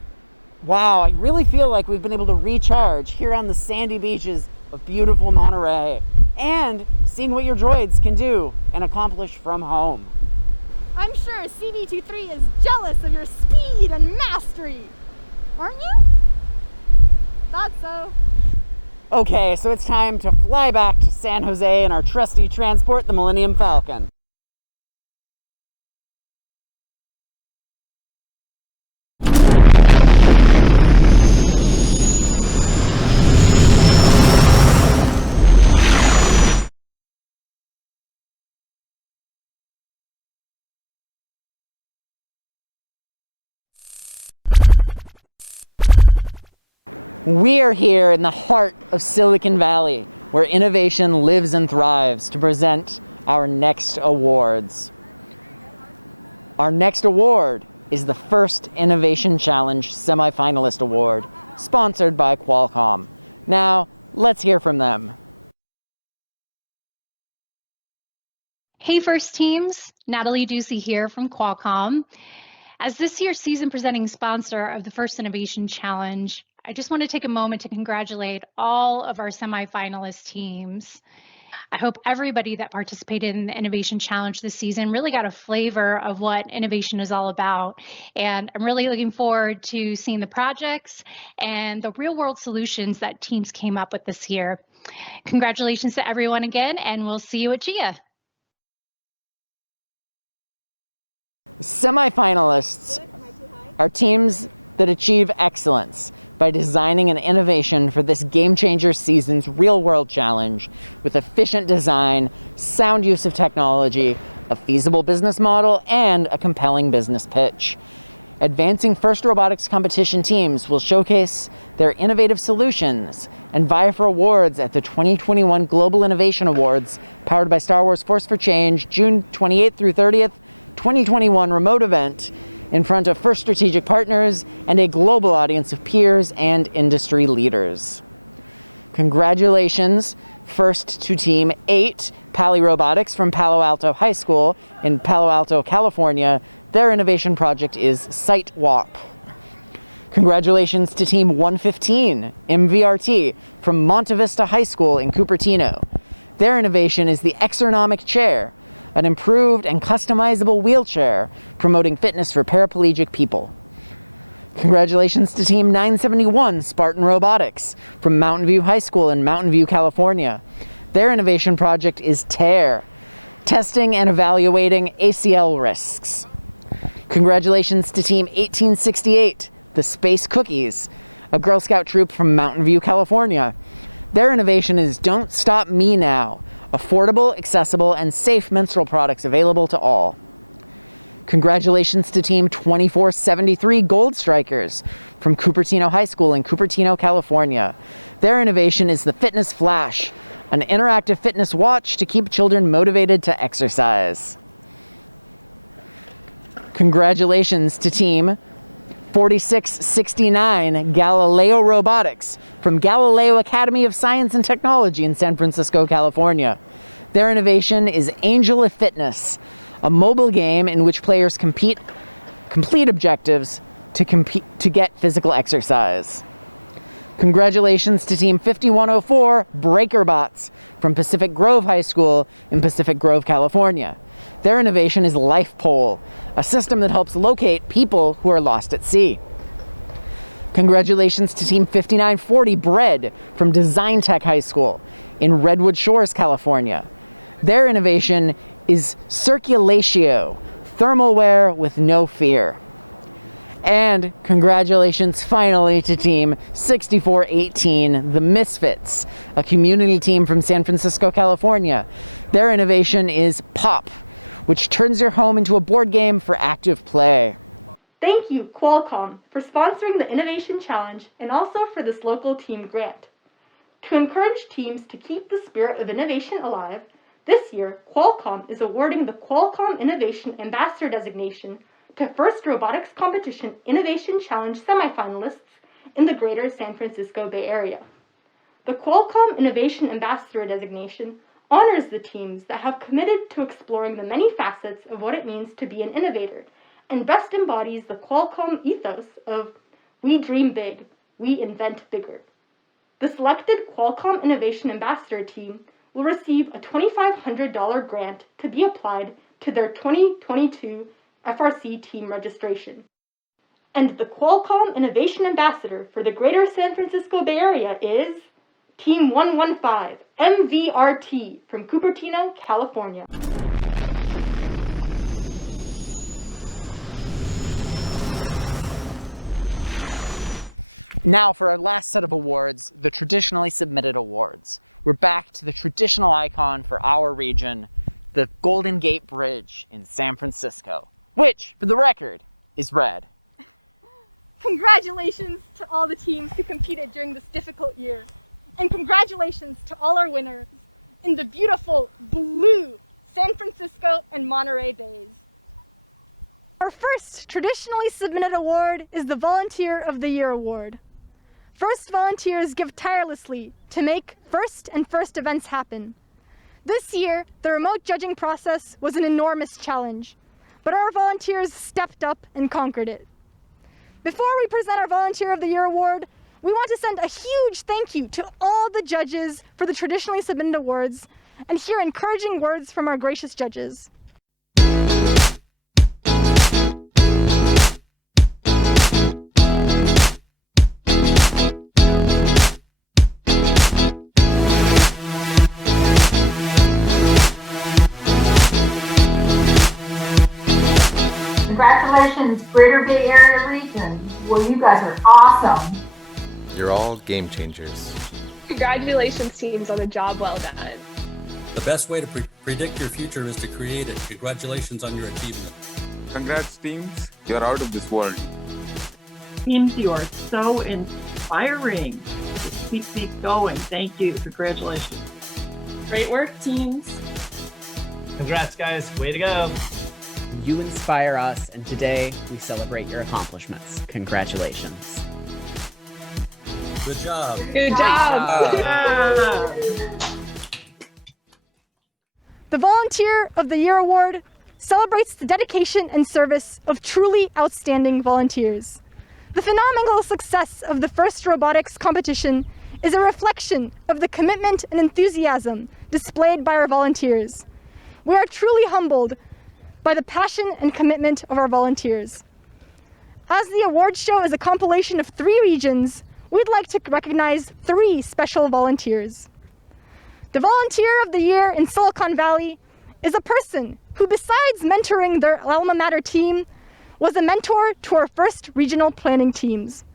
Wow, I really feel like we've been able to recharge here on the sandy beaches of beautiful Monterey and seeing what your droids can do and accomplish from home. I'm sure CD23 is jealous of your speed and mastery. Aren't you? Thought so. Okay, so it's time to fly back to San Jose in our trusty transport, the Millennium Falcon. We are here in the heart of Silicon Valley, where innovation lives and thrives, to present our next awards. Our next award is the First Innovation Challenge Semifinalist Award, sponsored by Qualcomm. Now, let's hear from them. Hey First Teams, Natalie Ducey here from Qualcomm. As this year's season presenting sponsor of the First Innovation Challenge, I just want to take a moment to congratulate all of our semifinalist teams. I hope everybody that participated in the Innovation Challenge this season really got a flavor of what innovation is all about. And I'm really looking forward to seeing the projects and the real world solutions that teams came up with this year. Congratulations to everyone again, and we'll see you at GIA. Semifinalists are teams that achieve excellence by designing an innovation for this Game Changer season's real-world challenge with efficient design, sound use of technology, a feasible business model, and a compelling business pitch. Advancing First Robotics competition teams will showcase their innovative solutions and vie for awards at the 2021 Global Innovation Awards, powered by Star Wars Force for Change, June 28th through 30th, 2021 remote event, in front of First strategic partners and a global audience of peers and industry leaders. Congratulations first to Team 8, Pali Robotics from Palo Alto High School in Palo Alto, California. Their innovation project is Site Walk. Congratulations to Team 115, MVRT, from Monte Vista High School in Cupertino. Their innovation is the Exernomic Chair, an improved and customizable wheelchair promoting fitness for paraplegic people. Congratulations to Team 971, Spartan Robotics, from Mountain View High School in Mountain View, California. Their innovation project is TARE, testing and evaluating ACL risks. Congratulations to Team 1868, the Space Cookies, a Girl Scout troop from Mountain View, California. Their innovation is Don't Stop Me Now, affordable, accessible, and safe menstrual products available to all. Congratulations to Team 2473 Gold Strikers from Cupertino High School in Cupertino, California. Their innovation is the Fitness Flash, an interactive fitness watch to keep children motivated to exercise. Congratulations to Team 4669 Galileo Robotics from Galileo Academy of Science and Technology in San Francisco, California. Their innovation is Angel of Fitness, a mobile game in which players complete objectives to get physical exercise. Congratulations to Team 5104 BreakerBots from Pacific Grove High School in Pacific Grove, California. Their innovation is Life Pole, a system that helps locate people who are lost at sea. Congratulations to Team 5940 Bread from Design Tech High School in Redwood Shores, California. Their innovation is Circulatio, thermal wear with no fear. And congratulations finally to Team 6418, the Misfits, a community team from San Francisco, California. Their innovation is Pop, which turns your home into a board game for active play. Thank you, Qualcomm, for sponsoring the Innovation Challenge and also for this local team grant. To encourage teams to keep the spirit of innovation alive, this year, Qualcomm is awarding the Qualcomm Innovation Ambassador designation to First Robotics Competition Innovation Challenge semifinalists in the greater San Francisco Bay Area. The Qualcomm Innovation Ambassador designation honors the teams that have committed to exploring the many facets of what it means to be an innovator and best embodies the Qualcomm ethos of "We dream big, we invent bigger." The selected Qualcomm Innovation Ambassador team will receive a $2,500 grant to be applied to their 2022 FRC team registration. And the Qualcomm Innovation Ambassador for the greater San Francisco Bay Area is Team 115, MVRT, from Cupertino, California. Now for our last set of awards, the traditionally submitted awards. We're back to the traditional icon for our region, the Golden Gate Bridge in San Francisco, which, for the record, is red. Congratulations to all the teams who competed during this difficult year. And congratulations to all our winners in the beautiful blue San Francisco and Monterey Bays. Our first traditionally submitted award is the Volunteer of the Year Award. First volunteers give tirelessly to make first events happen. This year, the remote judging process was an enormous challenge, but our volunteers stepped up and conquered it. Before we present our Volunteer of the Year Award, we want to send a huge thank you to all the judges for the traditionally submitted awards and hear encouraging words from our gracious judges. Congratulations, Greater Bay Area region. Well, you guys are awesome. You're all game changers. Congratulations, teams, on a job well done. The best way to predict your future is to create it. Congratulations on your achievement. Congrats, teams. You're out of this world. Teams, you are so inspiring. Just keep going. Thank you. Congratulations. Great work, teams. Congrats, guys. Way to go. You inspire us, and today we celebrate your accomplishments. Congratulations. Good job. Good job. The Volunteer of the Year Award celebrates the dedication and service of truly outstanding volunteers. The phenomenal success of the first robotics competition is a reflection of the commitment and enthusiasm displayed by our volunteers. We are truly humbled by the passion and commitment of our volunteers. As the awards show is a compilation of 3 regions, we'd like to recognize 3 special volunteers. The Volunteer of the Year in Silicon Valley is a person who, besides mentoring their alma mater team, was a mentor to our first regional planning teams.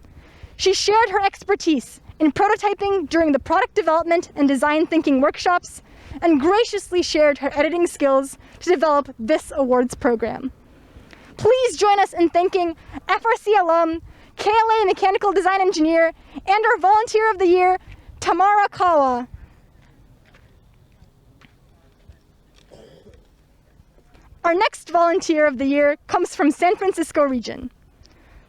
She shared her expertise in prototyping during the product development and design thinking workshops, and graciously shared her editing skills to develop this awards program. Please join us in thanking FRC alum, KLA Mechanical Design Engineer, and our Volunteer of the Year, Tamara Kawa. Our next Volunteer of the Year comes from San Francisco region.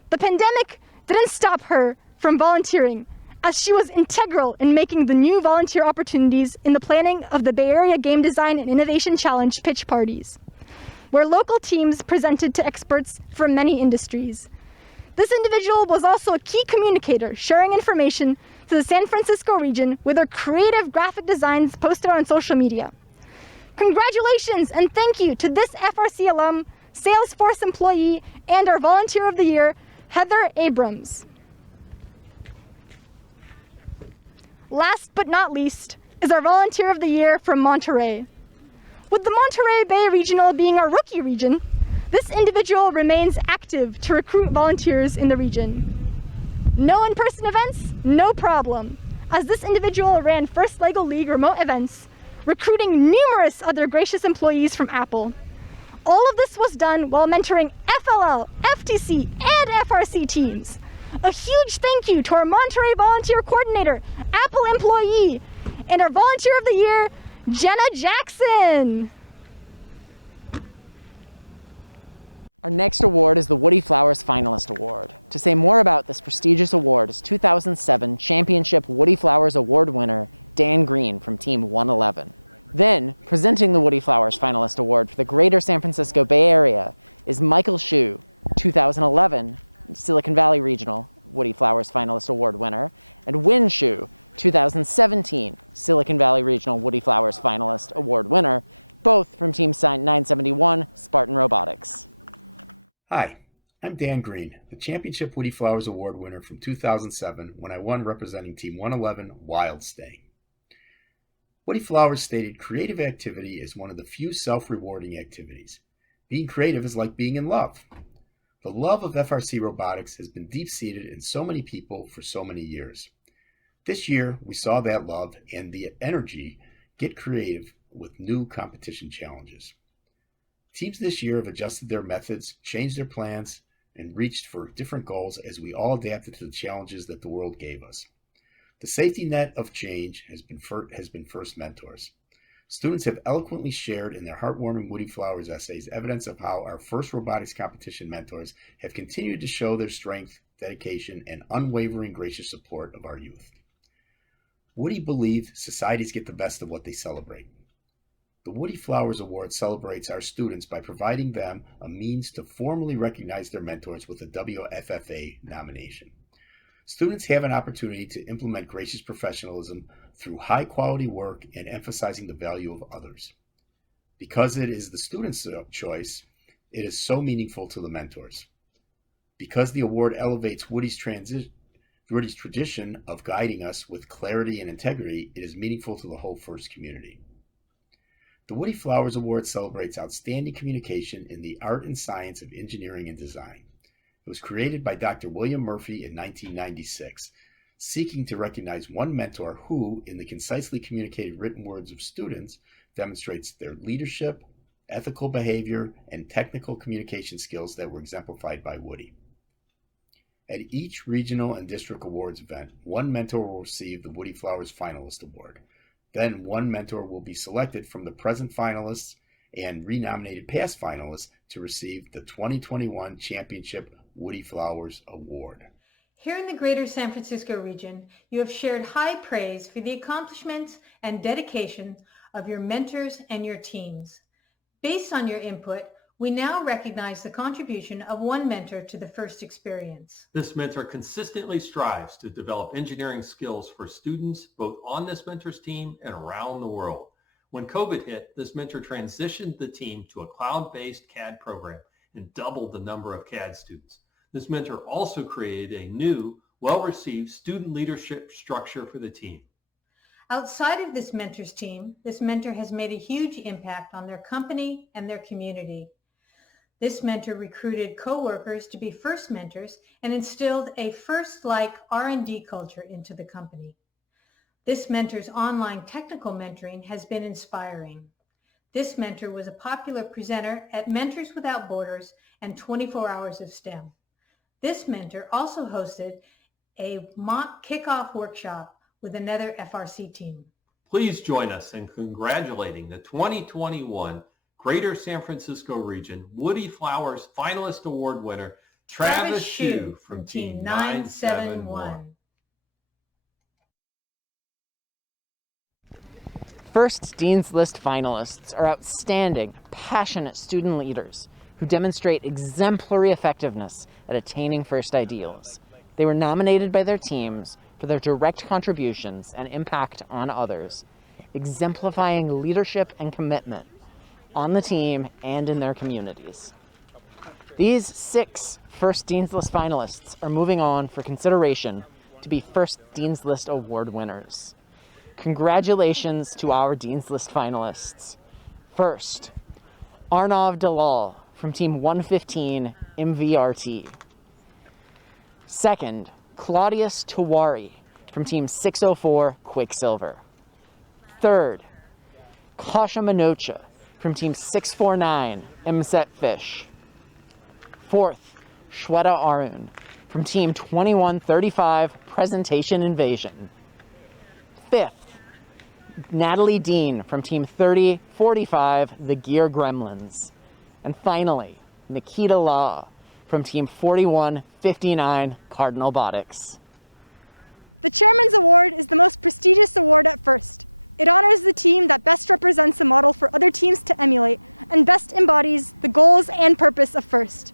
The pandemic didn't stop her from volunteering, as she was integral in making the new volunteer opportunities in the planning of the Bay Area Game Design and Innovation Challenge pitch parties, where local teams presented to experts from many industries. This individual was also a key communicator, sharing information to the San Francisco region with her creative graphic designs posted on social media. Congratulations and thank you to this FRC alum, Salesforce employee, and our Volunteer of the Year, Heather Abrams. Last but not least is our Volunteer of the Year from Monterey. With the Monterey Bay Regional being our rookie region, this individual remains active to recruit volunteers in the region. No in-person events? No problem, as this individual ran First LEGO League remote events, recruiting numerous other gracious employees from Apple. All of this was done while mentoring FLL, FTC, and FRC teams. A huge thank you to our Monterey Volunteer Coordinator, Apple employee, and our Volunteer of the Year, Jenna Jackson. Our next award is the Woody Flowers Finalist Award. To say more about this prestigious award is 2007 Championship Woody Flowers Award winner, Dan Green from Team 111. Then, presenting the Woody Flowers Finalist Award for the Greater San Francisco Bay Area is Michael Shu, 2011 Silicon Valley Regional Woody Flowers Finalist Award winner, and Win Shu, 2017 Silicon Valley Regional Woody Flowers Finalist Award winner, both from Team 971 Spartan Robotics. Hi, I'm Dan Green, the Championship Woody Flowers Award winner from 2007 when I won representing Team 111 Wild Stay. Woody Flowers stated creative activity is one of the few self-rewarding activities. Being creative is like being in love. The love of FRC robotics has been deep-seated in so many people for so many years. This year, we saw that love and the energy get creative with new competition challenges. Teams this year have adjusted their methods, changed their plans, and reached for different goals as we all adapted to the challenges that the world gave us. The safety net of change has been first mentors. Students have eloquently shared in their heartwarming Woody Flowers essays evidence of how our first robotics competition mentors have continued to show their strength, dedication, and unwavering gracious support of our youth. Woody believed societies get the best of what they celebrate. The Woody Flowers Award celebrates our students by providing them a means to formally recognize their mentors with a WFFA nomination. Students have an opportunity to implement gracious professionalism through high-quality work and emphasizing the value of others. Because it is the student's choice, it is so meaningful to the mentors. Because the award elevates Woody's tradition of guiding us with clarity and integrity, it is meaningful to the whole FIRST community. The Woody Flowers Award celebrates outstanding communication in the art and science of engineering and design. It was created by Dr. William Murphy in 1996, seeking to recognize one mentor who, in the concisely communicated written words of students, demonstrates their leadership, ethical behavior, and technical communication skills that were exemplified by Woody. At each regional and district awards event, one mentor will receive the Woody Flowers Finalist Award. Then one mentor will be selected from the present finalists and renominated past finalists to receive the 2021 Championship Woody Flowers Award. Here in the Greater San Francisco region, you have shared high praise for the accomplishments and dedication of your mentors and your teams. Based on your input, We now recognize the contribution of one mentor to the first experience. This mentor consistently strives to develop engineering skills for students both on this mentor's team and around the world. When COVID hit, this mentor transitioned the team to a cloud-based CAD program and doubled the number of CAD students. This mentor also created a new, well-received student leadership structure for the team. Outside of this mentor's team, this mentor has made a huge impact on their company and their community. This mentor recruited coworkers to be first mentors and instilled a first-like R&D culture into the company. This mentor's online technical mentoring has been inspiring. This mentor was a popular presenter at Mentors Without Borders and 24 Hours of STEM. This mentor also hosted a mock kickoff workshop with another FRC team. Please join us in congratulating the 2021 Greater San Francisco Region Woody Flowers Finalist Award winner, Travis Hsu from Team 971. First Dean's List finalists are outstanding, passionate student leaders who demonstrate exemplary effectiveness at attaining first ideals. They were nominated by their teams for their direct contributions and impact on others, exemplifying leadership and commitment on the team and in their communities. These 6 First Dean's List finalists are moving on for consideration to be First Dean's List Award winners. Congratulations to our Dean's List finalists. First, Arnav Dalal from Team 115 MVRT. Second, Claudius Tawari from Team 604 Quicksilver. Third, Kasha Manocha from Team 649 MSET Fish. Fourth, Shweta Arun from Team 2135 Presentation Invasion. Fifth, Natalie Dean from Team 3045 The Gear Gremlins. And finally, Nikita Law from Team 4159 Cardinal Botics. The Chairman's Award is the most prestigious award at First. It honors the team that best represents the model for other teams to emulate and best embodies the goals and purpose of First.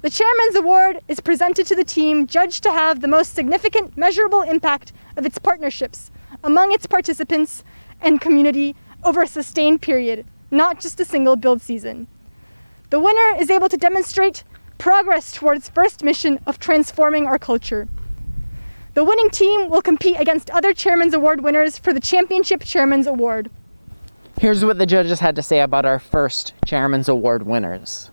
The Chairman's Award is presented to the team judged to have the most significant measurable impact of its partnerships among its participants and community over a sustained period, not just a single build season. The winner is able to demonstrate progress towards First's mission of transforming our culture. The winning team will compete against other Chairman's Award winners for the Championship Chairman's Award. Here's what the judges had to say about our first Chairman's Award winners.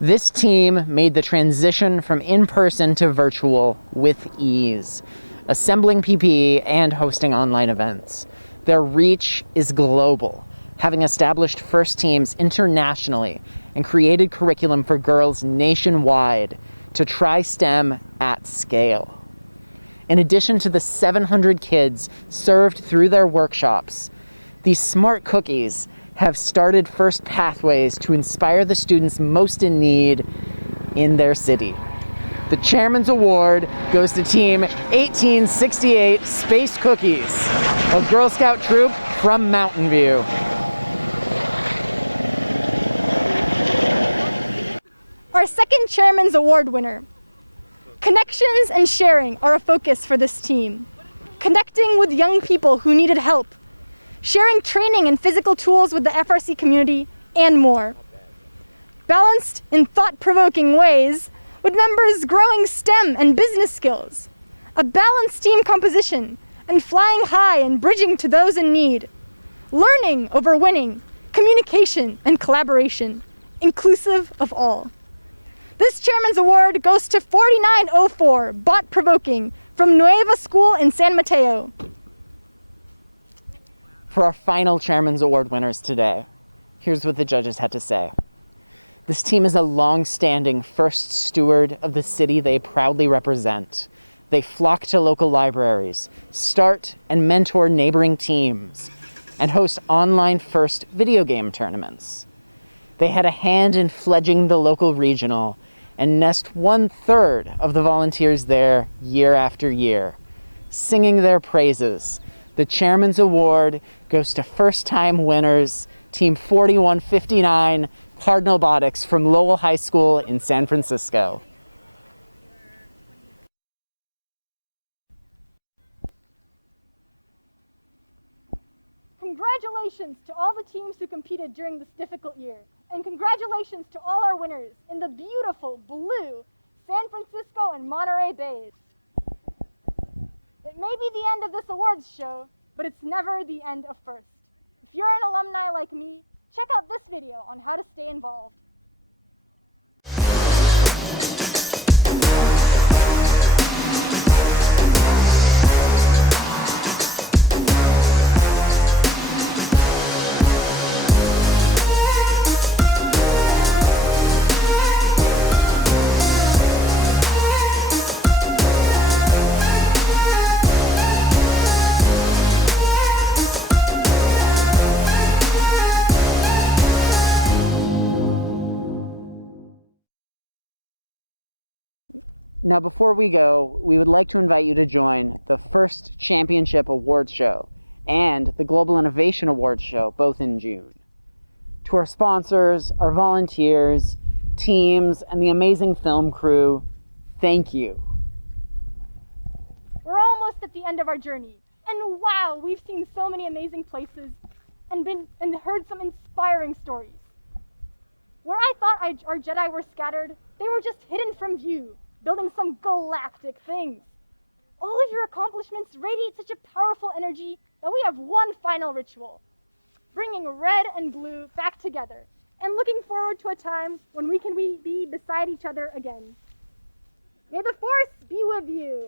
This team made the transition from in-person to virtual with ease, assembling PPE and hosting online events. Their reach is global, having established First teams internationally and created curriculum for girls nationwide to try STEM at scale. In addition to the 700 kids served through their workshops, these smart cookies have started First pathways to inspire the students most in need in their city. The Chairman's Award goes to Team 1868 Space Cookies, a Girl Scout troop from Mountain View. Our second Chairman's Award winner. Connections and sharing are a focus for this team. Connecting with young people who needed help, sharing training and physical tools with the FRC community, and more. Balanced in thought-provoking ways, with members growing STEM and business skills, a balanced team composition, and flying high and bridging to those in need. Learning over winning, communication and collaboration, inclusive of all. This Chairman's Award goes to 4904 Bot Provoking from Nueva School in San Mateo. For our final Chairman's Award winners today, here's what the judges had to say. This team is a long-standing First steward of the city they proudly represent. They flock to local libraries, start and mentor neighboring teams, and host online First video game tournaments. They had a hand in fledging the local regional and nest 1/3 of the volunteers there year after year. Singing their praises, the Chairman's Award goes to first-time winners, Team 4159 Robotics from Lowell High School in San Francisco. Congratulations to all the teams who competed during this difficult year. And congratulations to all our winners in the beautiful blue San Francisco and Monterey Bays. It may be the end of this awards show, but it's never the end of first. If you're an alumni like me, check out this video on how to stay involved. Now, before we go, we would like to invite you to join the first Championship Awards Show and the Global Innovation Awards Show, both in June. To our sponsors, our volunteers, teams, and the amazing film crew, thank you. We're almost at the end of our journey, and wow, we've seen so many amazing places and heard some inspiring stories. Where I thought our Jedi were scattered, they were just hidden from view, building some galactic things. All of your accomplishments radiate such a powerful energy that we have one final ritual, bringing red and blue back together, and looking forward to a time when we can be beside each other again. May the Force be with you!